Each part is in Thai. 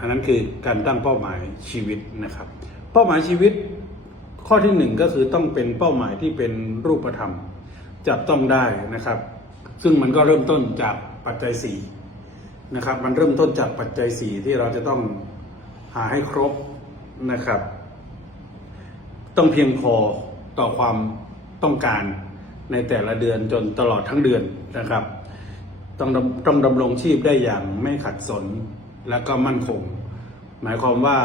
อันนั้นคือการตั้งเป้าหมายชีวิตนะครับ เป้าหมายชีวิตข้อที่หนึ่งก็คือต้องเป็นเป้าหมายที่เป็นรูปธรรม จับต้องได้นะครับ ซึ่งมันก็เริ่มต้นจากปัจจัยสีนะครับ มันเริ่มต้นจากปัจจัยสีที่เราจะต้องหาให้ครบนะครับ ต้องเพียงพอต่อความต้องการในแต่ละเดือนจนตลอดทั้งเดือนนะครับ ต้องต้องดำรงชีพได้อย่างไม่ขัดสน และก็มั่นคง หมายความว่า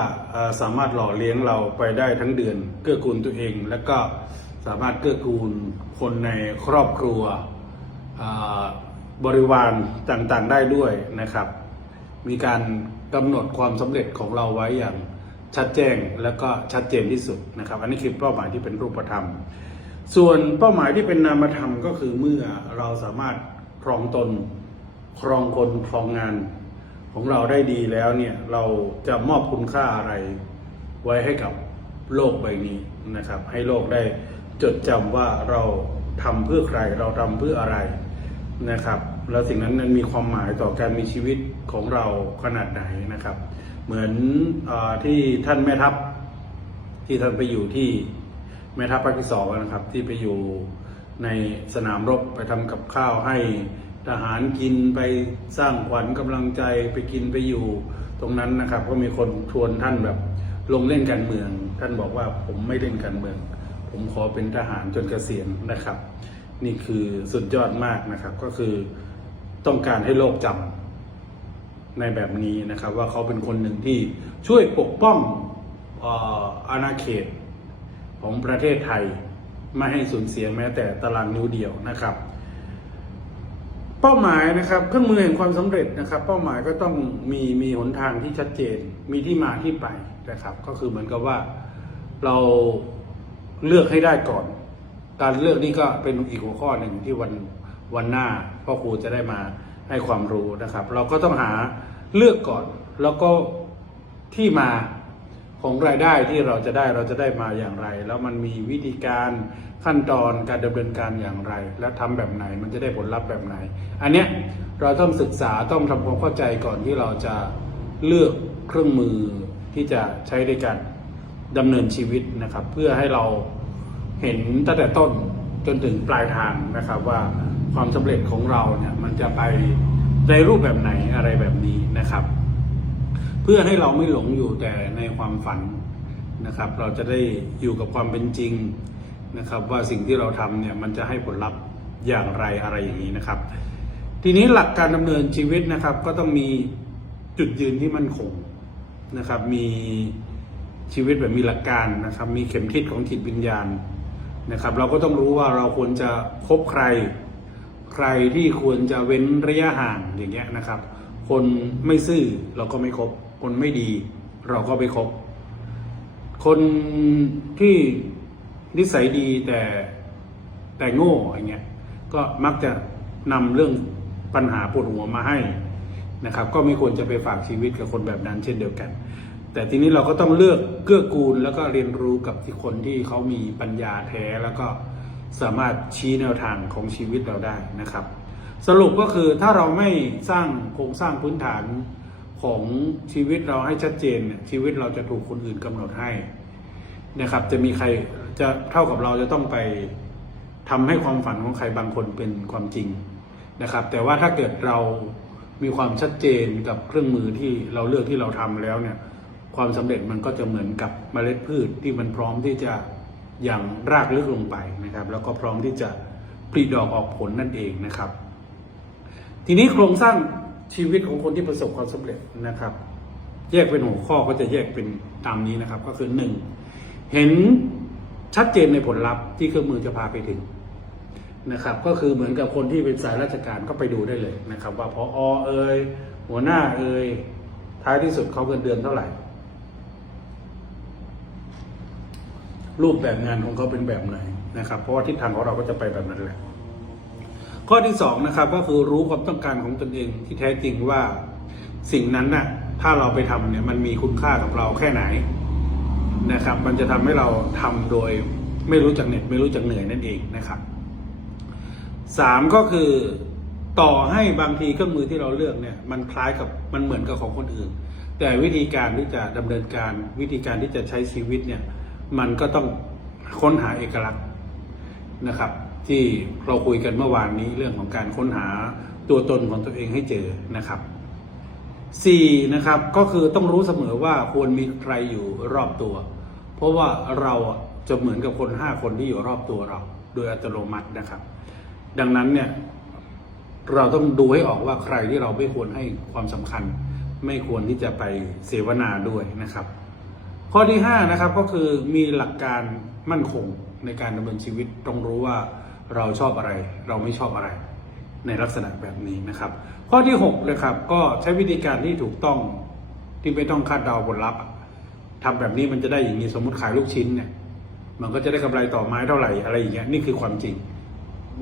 สามารถหล่อเลี้ยงเราไปได้ทั้งเดือนเกื้อกูลตัวเอง และก็สามารถเกื้อกูลคนในครอบครัวบริวารต่างๆได้ด้วยนะครับ มีการกำหนดความสำเร็จของเราไว้อย่างชัดแจ้งและก็ชัดเจนที่สุดนะครับ อันนี้คือเป้าหมายที่เป็นรูปธรรม ส่วนเป้าหมายที่เป็นนามธรรมก็คือเมื่อเราสามารถครองตนครองคนครองงาน ของเราได้ดีแล้วเนี่ยเราจะมอบคุณค่าอะไรไว้ให้กับโลกใบนี้นะครับ ให้โลกได้จดจำว่าเราทำเพื่อใครเราทำเพื่ออะไรนะครับ แล้วสิ่งนั้นมันมีความหมายต่อการมีชีวิตของเราขนาดไหนนะครับ เหมือนอที่ท่านแม่ทัพที่ท่านไปอยู่ที่แม่ทัพภาคที่สองนะครับ ที่ไปอยู่ในสนามรบไปทำกับข้าวให้ ทหารกินไปสร้างขวัญกำลังใจไปกินไปอยู่ตรงนั้นนะครับ ก็มีคนชวนท่านแบบลงเล่นการเมือง ท่านบอกว่าผมไม่เล่นการเมือง ผมขอเป็นทหารจนเกษียณนะครับ นี่คือสุดยอดมากนะครับ ก็คือต้องการให้โลกจำในแบบนี้นะครับ ว่าเขาเป็นคนหนึ่งที่ช่วยปกป้องอาณาเขตของประเทศไทย ไม่ให้สูญเสียแม้แต่ตารางนิ้วเดียวนะครับ เป้าหมายนะครับ เครื่องมือแห่งความสำเร็จนะครับ เป้าหมายก็ต้องมีมีหนทางที่ชัดเจนมีที่มาที่ไปนะครับ ก็คือเหมือนกับว่าเราเลือกให้ได้ก่อน การเลือกนี่ก็เป็นอีกหัวข้อหนึ่งที่วันวันหน้าพ่อครูจะได้มาให้ความรู้นะครับ เราก็ต้องหาเลือกก่อนแล้วก็ที่มา ของรายได้ที่เราจะได้เราจะได้มาอย่างไร แล้วมันมีวิธีการขั้นตอนการดำเนินการอย่างไร และทำแบบไหนมันจะได้ผลลัพธ์แบบไหน อันเนี้ยเราต้องศึกษาต้องทำความเข้าใจก่อนที่เราจะเลือกเครื่องมือที่จะใช้ในการดำเนินชีวิตนะครับ เพื่อให้เราเห็นตั้งแต่ต้นจนถึงปลายทางนะครับว่าความสำเร็จของเราเนี่ยมันจะไปในรูปแบบไหนอะไรแบบนี้นะครับ เพื่อให้เราไม่หลงอยู่แต่ในความฝันนะครับ เราจะได้อยู่กับความเป็นจริงนะครับ ว่าสิ่งที่เราทำเนี่ยมันจะให้ผลลัพธ์อย่างไรอะไรอย่างนี้นะครับ ทีนี้หลักการดำเนินชีวิตนะครับ ก็ต้องมีจุดยืนที่มั่นคงนะครับ มีชีวิตแบบมีหลักการนะครับ มีเข็มทิศของจิตวิญญาณนะครับ เราก็ต้องรู้ว่าเราควรจะคบใคร ใครที่ควรจะเว้นระยะห่างอย่างเงี้ยนะครับ คนไม่ซื่อเราก็ไม่คบ คนไม่ดี เราก็ไม่คบ คนที่นิสัยดีแต่แต่โง่อย่างเงี้ยก็มักจะนำเรื่องปัญหาปวดหัวมาให้นะครับ ก็ไม่ควรจะไปฝากชีวิตกับคนแบบนั้นเช่นเดียวกัน แต่ทีนี้เราก็ต้องเลือกเกื้อกูลแล้วก็เรียนรู้กับที่คนที่เขามีปัญญาแท้แล้วก็สามารถชี้แนวทางของชีวิตเราได้นะครับ สรุปก็คือถ้าเราไม่สร้างโครงสร้างพื้นฐาน ของชีวิตเราให้ชัดเจนเนี่ยชีวิตเราจะถูกคนอื่นกำหนดให้นะครับ จะมีใครจะเท่ากับเราจะต้องไปทำให้ความฝันของใครบางคนเป็นความจริงนะครับ แต่ว่าถ้าเกิดเรามีความชัดเจนกับเครื่องมือที่เราเลือกที่เราทำแล้วเนี่ย ความสำเร็จมันก็จะเหมือนกับเมล็ดพืชที่มันพร้อมที่จะอย่างรากลึกลงไปนะครับ แล้วก็พร้อมที่จะผลิดอกออกผลนั่นเองนะครับ ทีนี้โครงสร้าง ชีวิตของคนที่ประสบความสำเร็จนะครับ แยกเป็นหัวข้อก็จะแยกเป็นตามนี้นะครับ ก็คือหนึ่งเห็นชัดเจนในผลลัพธ์ที่เครื่องมือจะพาไปถึงนะครับ ก็คือเหมือนกับคนที่เป็นสายราชการก็ไปดูได้เลยนะครับ ว่าพอเอ่ยหัวหน้าเอ่ยท้ายที่สุดเขาเงินเดือนเท่าไหร่ รูปแบบงานของเขาเป็นแบบไหนนะครับ เพราะว่าทิศทางของเราก็จะไปแบบนั้นแหละ ข้อที่สองนะครับก็คือรู้ความต้องการของตนเองที่แท้จริงว่าสิ่งนั้นน่ะถ้าเราไปทำเนี่ยมันมีคุณค่ากับเราแค่ไหนนะครับ มันจะทำให้เราทำโดยไม่รู้จักเหน็ดไม่รู้จักเหนื่อยนั่นเองนะครับสามก็คือต่อให้บางทีเครื่องมือที่เราเลือกเนี่ย มันคล้ายกับมันเหมือนกับของคนอื่น แต่วิธีการที่จะดำเนินการวิธีการที่จะใช้ชีวิตเนี่ย มันก็ต้องค้นหาเอกลักษณ์นะครับ ที่เราคุยกันเมื่อวานนี้เรื่องของการค้นหาตัวตนของตัวเองให้เจอนะครับสี่นะครับก็คือต้องรู้เสมอว่าควรมีใครอยู่รอบตัว เพราะว่าเราจะเหมือนกับคนห้าคนที่อยู่รอบตัวเรา โดยอัตโนมัตินะครับ ดังนั้นเนี่ยเราต้องดูให้ออกว่าใครที่เราไม่ควรให้ความสำคัญ ไม่ควรที่จะไปเสวนาด้วยนะครับ ข้อที่ห้านะครับก็คือมีหลักการมั่นคงในการดำเนินชีวิตต้องรู้ว่า เราชอบอะไร เราไม่ชอบอะไร ในลักษณะแบบนี้นะครับ ข้อที่6เลยครับก็ใช้วิธีการที่ถูกต้องที่ไม่ต้องคาดเดาผลลัพธ์ทำแบบนี้มันจะได้อย่างนี้สมมติขายลูกชิ้นเนี่ย มันก็จะได้กำไรต่อไม้เท่าไหร่อะไรอย่างเงี้ยนี่คือความจริง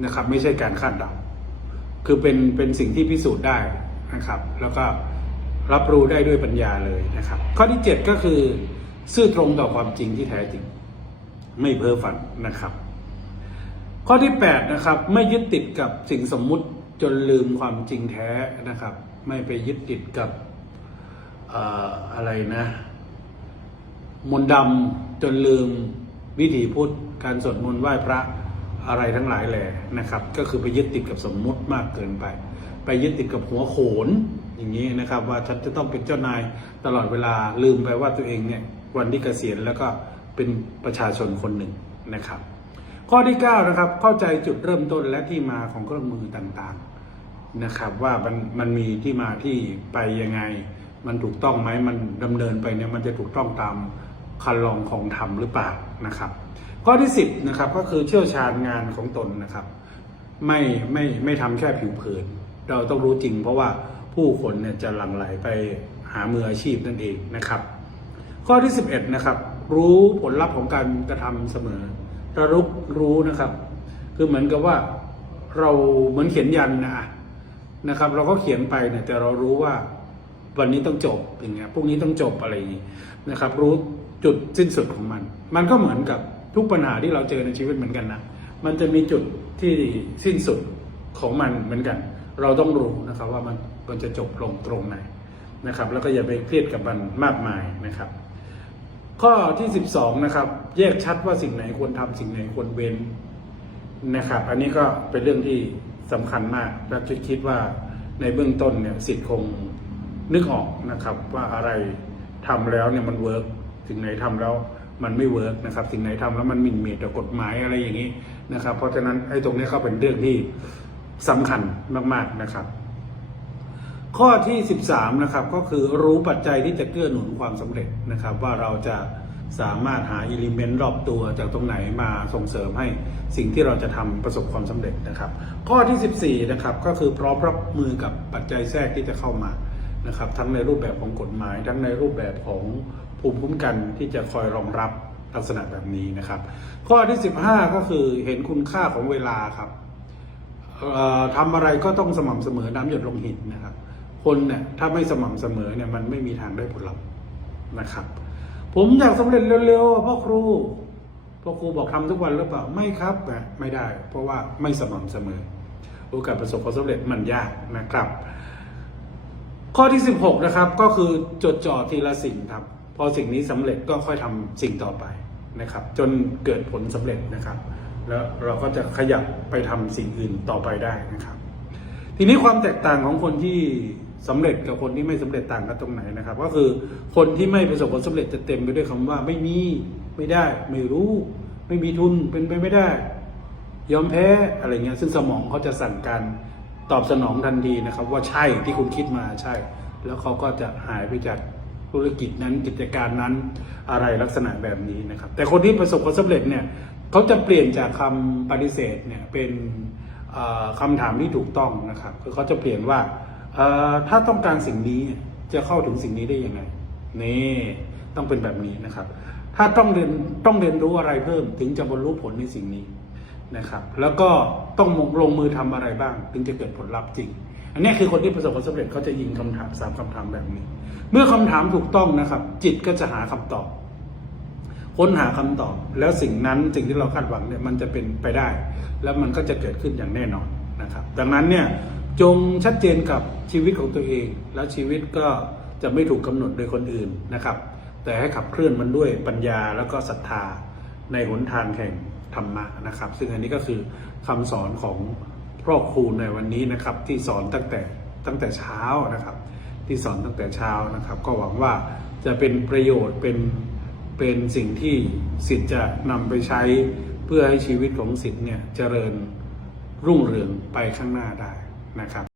นะครับ ไม่ใช่การคาดเดาคือเป็นเป็นสิ่งที่พิสูจน์ได้นะครับ แล้วก็รับรู้ได้ด้วยปัญญาเลยนะครับ ข้อที่ 7 ก็คือ ซื่อตรงต่อความจริงที่แท้จริง ไม่เพ้อฝันนะครับ ข้อที่ 8 นะครับ ไม่ยึดติดกับสิ่งสมมุติจนลืมความจริงแท้นะครับ ไม่ไปยึดติดกับเอ่ออะไรนะ มนต์ดำจนลืมวิถีพุทธการสวดมนต์ไหว้พระอะไรทั้งหลายแหล่นะครับ ก็คือไปยึดติดกับสมมุติมากเกินไป ไปยึดติดกับหัวโขนอย่างนี้นะครับ ว่าฉันจะต้องเป็นเจ้านายตลอดเวลาลืมไปว่าตัวเองเนี่ยวันที่เกษียณแล้วก็เป็นประชาชนคนหนึ่งนะครับ ข้อที่9นะครับเข้าใจจุดเริ่มต้นและที่มาของเครื่องมือต่างๆนะครับ ว่ามันมันมีที่มาที่ไปยังไง มันถูกต้องไหมมันดำเนินไปเนี่ยมันจะถูกต้องตามคันลองของธรรมหรือเปล่านะครับ ข้อที่ 10นะครับก็คือเชี่ยวชาญงานของตนนะครับ ไม่ไม่ไม่ทำแค่ผิวเผิน เราต้องรู้จริง เพราะว่าผู้คนเนี่ยจะหลั่งไหลไปหามืออาชีพนั่นเองนะครับ ข้อที่ 11นะครับรู้ผลลัพธ์ของการกระทำเสมอ ระลึกรู้นะครับ คือเหมือนกับว่าเราเหมือนเขียนยันนะนะครับ เราก็เขียนไปเนี่ยแต่เรารู้ว่าวันนี้ต้องจบอย่างเงี้ยพรุ่งนี้ต้องจบอะไรอย่างงี้นะครับ รู้จุดสิ้นสุดของมัน มันก็เหมือนกับทุกปัญหาที่เราเจอในชีวิตเหมือนกันนะมันจะมีจุดที่สิ้นสุดของมันเหมือนกัน เราต้องรู้นะครับว่ามันมันจะจบลงตรงไหนนะครับ แล้วก็อย่าไปเครียดกับมันมากมายนะครับ ข้อที่ 12 นะครับ แยกชัดว่าสิ่งไหนควรทำสิ่งไหนควรเว้นนะครับ อันนี้ก็เป็นเรื่องที่สำคัญมากและคิดคิดว่าในเบื้องต้นเนี่ยสิทธิ์คงนึกออกนะครับว่าอะไรทำแล้วเนี่ยมันเวิร์กสิ่งไหนทำแล้วมันไม่เวิร์กนะครับสิ่งไหนทำแล้วมันมินเมียต่อกฎหมายอะไรอย่างนี้นะครับ เพราะฉะนั้นไอ้ตรงนี้ก็เป็นเรื่องที่สำคัญมาก ๆนะครับ ข้อที่ 13 นะครับ ก็คือรู้ปัจจัยที่จะเกื้อหนุนความสำเร็จนะครับ ว่าเราจะสามารถหาอิเลเมนต์รอบตัวจากตรงไหนมาส่งเสริมให้สิ่งที่เราจะทำประสบความสำเร็จนะครับ ข้อที่ 14 นะครับ ก็คือพร้อมรับมือกับปัจจัยแทรกที่จะเข้ามานะครับ ทั้งในรูปแบบของกฎหมาย ทั้งในรูปแบบของภูมิคุ้มกันที่จะคอยรองรับลักษณะแบบนี้นะครับ ข้อที่ 15 ก็คือเห็นคุณค่าของเวลาครับเอ่อทำอะไรก็ต้องสม่ำเสมอน้ำหยดลงหินนะครับ คนเนี่ยถ้าไม่สม่ำเสมอเนี่ยมันไม่มีทางได้ผลลัพธ์นะครับ ผมอยากสำเร็จเร็วๆพ่อครูพ่อครูบอกทำทุกวันหรือเปล่าไม่ครับแหมไม่ได้ เพราะว่าไม่สม่ำเสมอ โอกาสประสบความสำเร็จมันยากนะครับ ข้อที่ 16 นะครับ ก็คือจดจ่อทีละสิ่งครับ พอสิ่งนี้สำเร็จก็ค่อยทำสิ่งต่อไปนะครับ จนเกิดผลสำเร็จนะครับ แล้วเราก็จะขยับไปทำสิ่งอื่นต่อไปได้นะครับ ทีนี้ความแตกต่างของคนที่ สำเร็จกับคนที่ไม่สำเร็จต่างกันตรงไหนนะครับ ก็คือคนที่ไม่ประสบผลสำเร็จจะเต็มไปด้วยคำว่าไม่มีไม่ได้ ไม่รู้ ไม่มีทุนเป็นไปไม่ได้ ยอมแพ้อะไรเงี้ยซึ่งสมองเขาจะสั่งการตอบสนองทันทีนะครับ ว่าใช่ที่คุณคิดมาใช่ แล้วเขาก็จะหายไปจากธุรกิจนั้นกิจการนั้นอะไรลักษณะแบบนี้นะครับ แต่คนที่ประสบความสำเร็จเนี่ยเขาจะเปลี่ยนจากคำปฏิเสธเนี่ยเป็นเอ่อคำถามที่ถูกต้องนะครับ คือเขาจะเปลี่ยนว่า ถ้าต้องการสิ่งนี้จะเข้าถึงสิ่งนี้ได้ยังไงนี่ต้องเป็นแบบนี้นะครับ ถ้าต้องเรียนต้องเรียนรู้อะไรเพิ่ม ถึงจะบรรลุผลในสิ่งนี้นะครับ แล้วก็ต้องลงมือทำอะไรบ้าง ถึงจะเกิดผลลัพธ์จริง อันนี้คือคนที่ประสบความสำเร็จเขาจะยิงคำถามสามคำถามแบบนี้ เมื่อคำถามถูกต้องนะครับ จิตก็จะหาคำตอบ ค้นหาคำตอบ แล้วสิ่งนั้นสิ่งที่เราคาดหวังเนี่ยมันจะเป็นไปได้ แล้วมันก็จะเกิดขึ้นอย่างแน่นอนนะครับ ดังนั้นเนี่ย จงชัดเจนกับชีวิตของตัวเอง แล้วชีวิตก็จะไม่ถูกกำหนดโดยคนอื่นนะครับ แต่ให้ขับเคลื่อนมันด้วยปัญญาแล้วก็ศรัทธาในหนทางแห่งธรรมะนะครับ ซึ่งอันนี้ก็คือคำสอนของพ่อครูในวันนี้นะครับ ที่สอนตั้งแต่ตั้งแต่เช้านะครับ ที่สอนตั้งแต่เช้านะครับ ก็หวังว่าจะเป็นประโยชน์เป็นเป็นสิ่งที่สิทธิ์จะนำไปใช้เพื่อให้ชีวิตของสิทธิ์เนี่ยเจริญรุ่งเรืองไปข้างหน้าได้ นะครับ